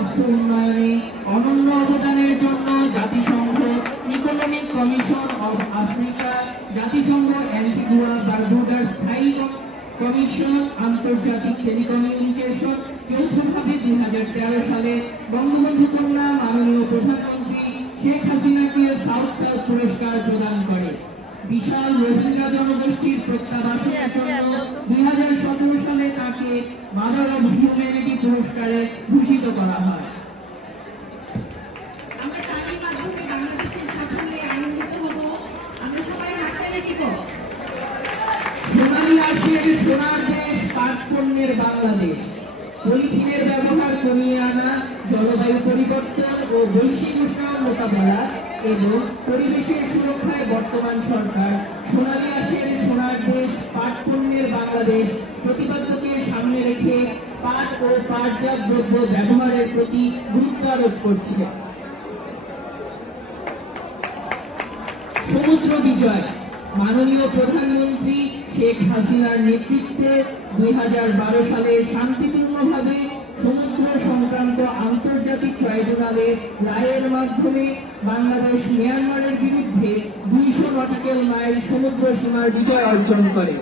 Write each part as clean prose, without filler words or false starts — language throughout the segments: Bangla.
স্বাস্থ্য উন্নয়নে অনন্য অবদানের জন্য জাতিসংঘ ইকোনমিক কমিশন অব আফ্রিকা, জাতিসংঘ অ্যান্টিগুয়া বারবুডার স্থায়ী কমিশন, আন্তর্জাতিক টেলিকমিউনিকেশন যৌথভাবে 2013 সালে বঙ্গবন্ধু কন্যা মাননীয় প্রধানমন্ত্রী শেখ হাসিনাকে সাউথ সাউথ পুরস্কার প্রদান করে। বিশাল রোহিঙ্গা জনগোষ্ঠীর প্রত্যাবাসনের জন্য 2017 সালে তাকে মাদার অব হিউম্যানিটি পুরস্কারে ভূষিত করা হয়। আমরা তালির মাধ্যমে বাংলাদেশের সাফল্যে আনন্দিত হব। আমরা সবাই হাততালি দিব। সোনালী আঁশের সোনার দেশ, পাট পণ্যের বাংলাদেশ। পলিথিনের ব্যবহার কমিয়ে আনা, জলবায়ু পরিবর্তন ও বৈশ্বিক উষ্ণায়ন মোকাবেলা এবং পরিবেশের সুরক্ষায় বর্তমান সরকার সোনালী আঁশের সোনার দেশ, পাট পণ্যের বাংলাদেশ প্রতিপাদ্যকে সামনে রেখে পাট ও পাটজাত দ্রব্য ব্যবহারের প্রতি গুরুত্ব আরোপ করছে। সমুদ্র বিজয়। মাননীয় প্রধানমন্ত্রী শেখ হাসিনার নেতৃত্বে 2012 সালে শান্তিপূর্ণভাবে সমুদ্র সংক্রান্ত আন্তর্জাতিক ট্রাইব্যুনালে রায়ের মাধ্যমে বাংলাদেশ মিয়ানমারের বিরুদ্ধে 200 নটিক্যাল মাইল সমুদ্র সীমার বিজয় অর্জন করে।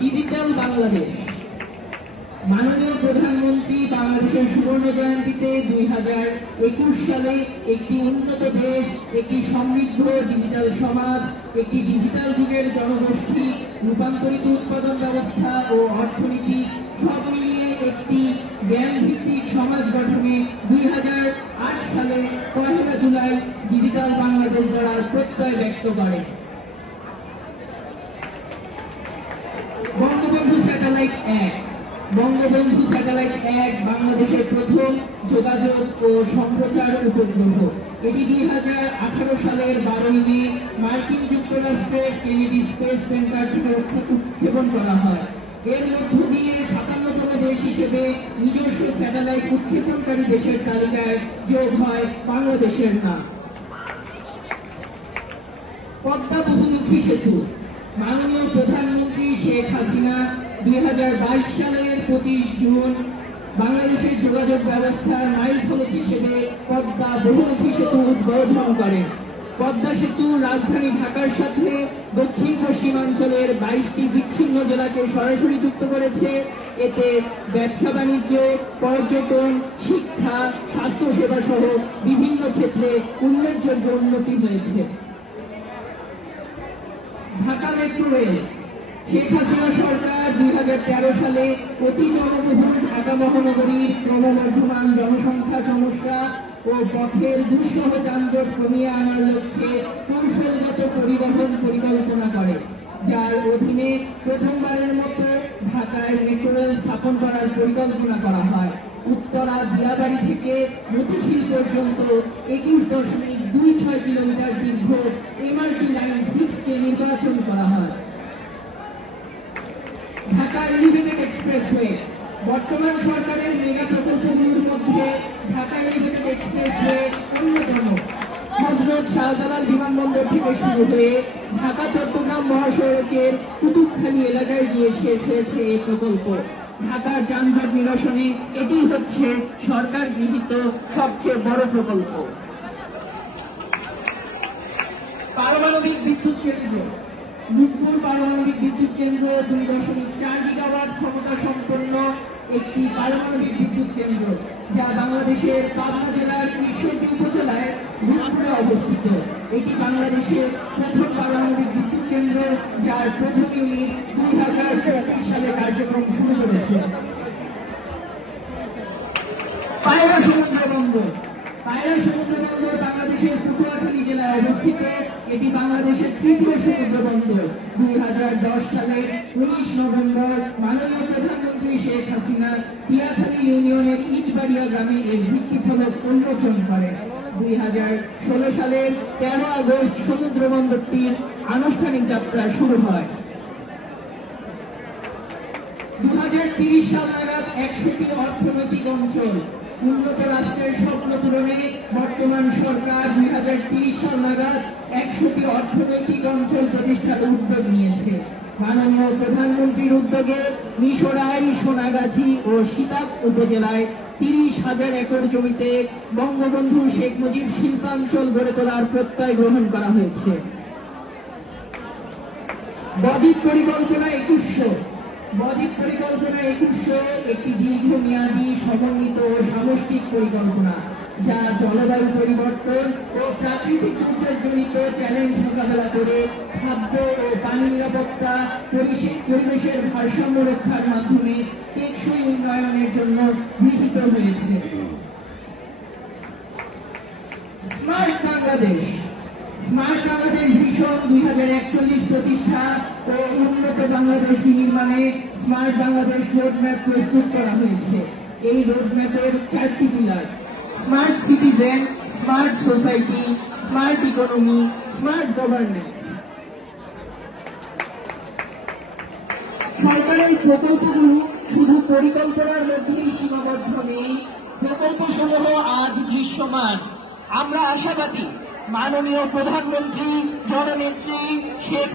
ডিজিটাল বাংলাদেশ। মাননীয় প্রধানমন্ত্রী বাংলাদেশের সুবর্ণ জয়ন্তীতে 2021 সালে একটি উন্নত দেশ, একটি সমৃদ্ধ ডিজিটাল সমাজ, একটি ডিজিটাল যুগের জনগোষ্ঠী, রূপান্তরিত উৎপাদন ব্যবস্থা ও অর্থনীতি সব মিলিয়ে একটি জ্ঞান ভিত্তিক সমাজ গঠনে 2008 সালে 1 জুলাই ডিজিটাল বাংলাদেশ গড়ার প্রত্যয় ব্যক্ত করে। বঙ্গবন্ধু স্যাটেলাইট 1। বঙ্গবন্ধু স্যাটেলাইট 1 বাংলাদেশের প্রথম যোগাযোগ ও সম্প্রচার উপগ্রহ। এটি 2018 সালের 12 মে মার্কিন যুক্তরাষ্ট্রের কেনেডি স্পেস সেন্টার থেকে উৎক্ষেপণ করা হয়। এর মধ্য দিয়ে 57তম দেশ হিসেবে নিজস্ব স্যাটেলাইট উৎক্ষেপণকারী দেশের তালিকায় যোগ হয় বাংলাদেশের নাম। পদ্মা বহুমুখী সেতু। মাননীয় প্রধানমন্ত্রী শেখ হাসিনা 2022 সালের 25 জুন বাংলাদেশের যোগাযোগ ব্যবস্থার মাইলফলক হিসেবে পদ্মা বহুমুখী সেতু উদ্বোধন করেন। পদ্মা সেতু রাজধানী ঢাকার সাথে দক্ষিণ পশ্চিমাঞ্চলের 22টি বিচ্ছিন্ন জেলাকে সরাসরি যুক্ত করেছে। এতে ব্যবসা বাণিজ্য, পর্যটন, শিক্ষা, স্বাস্থ্যসেবা সহ বিভিন্ন ক্ষেত্রে উল্লেখযোগ্য উন্নতি হয়েছে। Dhaka metro rail. শেখ হাসিনা সরকার 2013 সালে অতি জনবহুল ঢাকা মহানগরীর ক্রমবর্ধমান জনসংখ্যা সমস্যা ও পথের দুঃসহ যানজট কমিয়ে আনার লক্ষ্যে কৌশলগত পরিবহন পরিকল্পনা করে, যার অধীনে প্রথমবারের মতো ঢাকায় মেট্রো রেল স্থাপন করার পরিকল্পনা করা হয়। উত্তরা দিয়াবাড়ি থেকে মতিঝিল পর্যন্ত 21.26 কিলোমিটার দীর্ঘ এমআরটি লাইন 6 কে নির্বাচন করা হয়। Dhaka elevated expressway. বর্তমান সরকারের মেগা প্রকল্পগুলোর মধ্যে ঢাকা এলিভেটেড এক্সপ্রেসওয়ে অন্যতম। হযরত শাহজালাল বিমানবন্দর থেকে শুরু হয়ে ঢাকা চট্টগ্রাম মহাসড়কের কুতুবখালী এলাকায় গিয়ে শেষ হয়েছে এই প্রকল্প। ঢাকার যানজট নিরসনে এটি হচ্ছে সরকার গৃহীত সবচেয়ে বড় প্রকল্প। পারমাণবিক বিদ্যুৎ কেন্দ্র। রূপপুর পারমাণবিক বিদ্যুৎ কেন্দ্র 2.4 গিগাওয়াট ক্ষমতা সম্পন্ন একটি পারমাণবিক বিদ্যুৎ কেন্দ্র, যা বাংলাদেশের পাবনা জেলার ঈশ্বরদী উপজেলায় রূপপুরে অবস্থিত। এটি বাংলাদেশের প্রথম পারমাণবিক বিদ্যুৎ কেন্দ্র, যার প্রথম ইউনিট 2024 সালে কার্যক্রম শুরু করেছে। পায়রা সমুদ্র বন্দর। পায়রা সমুদ্র বন্দর বাংলাদেশের পটুয়াখালী জেলায় অবস্থিত। এটি বাংলাদেশের তৃতীয় সমুদ্র বন্দর। 2010 সালের 19 নভেম্বর মাননীয় প্রধানমন্ত্রী শেখ হাসিনা টিয়াখালী ইউনিয়নের ইটবাড়িয়া গ্রামে এর ভিত্তিফলক উন্মোচন করেন। 2016 সালের 13 আগস্ট সমুদ্র বন্দরটির আনুষ্ঠানিক যাত্রা শুরু হয়। 2030 সাল নাগাদ 100টি অর্থনৈতিক অঞ্চল। উন্নত রাষ্ট্রের স্বপ্ন পূরণে বর্তমান সরকার 2030 সাল নাগাদ 100টি অর্থনৈতিক অঞ্চল প্রতিষ্ঠার উদ্যোগ নিয়েছে। মাননীয় প্রধানমন্ত্রীর উদ্যোগে মিশরাই, সোনাগাজী ও সীতাক উপজেলায় 30,000 একর জমিতে বঙ্গবন্ধু শেখ মুজিব শিল্পাঞ্চল গড়ে তোলার প্রত্যয় গ্রহণ করা হয়েছে। বদ্বীপ পরিকল্পনা 2100 বদ্বীপ পরিকল্পনা 2100 একটি দীর্ঘমেয়াদী সমন্বিত ও সামষ্টিক পরিকল্পনা, যা জলবায়ু পরিবর্তন ও প্রাকৃতিক দুর্যোগজনিত চ্যালেঞ্জ মোকাবেলা করে খাদ্য ও পানি নিরাপত্তা, পরিবেশের ভারসাম্য রক্ষার মাধ্যমে টেকসই উন্নয়নের জন্য গৃহীত হয়েছে। স্মার্ট বাংলাদেশ ভিশন 2041 প্রতিষ্ঠা ও উন্নত বাংলাদেশ বিনির্মাণে স্মার্ট বাংলাদেশ রোডম্যাপ প্রস্তুত করা হয়েছে। এই রোডম্যাপের 4টি pillar: smart citizen, smart society, smart economy, smart governance. সরকারের প্রকল্পগুলো শুধু পরিকল্পনার মধ্যেই সীমাবদ্ধ নেই, প্রকল্পসমূহ আজ দৃশ্যমান। আমরা আশাবাদী মাননীয় প্রধানমন্ত্রী জননেত্রী শেখ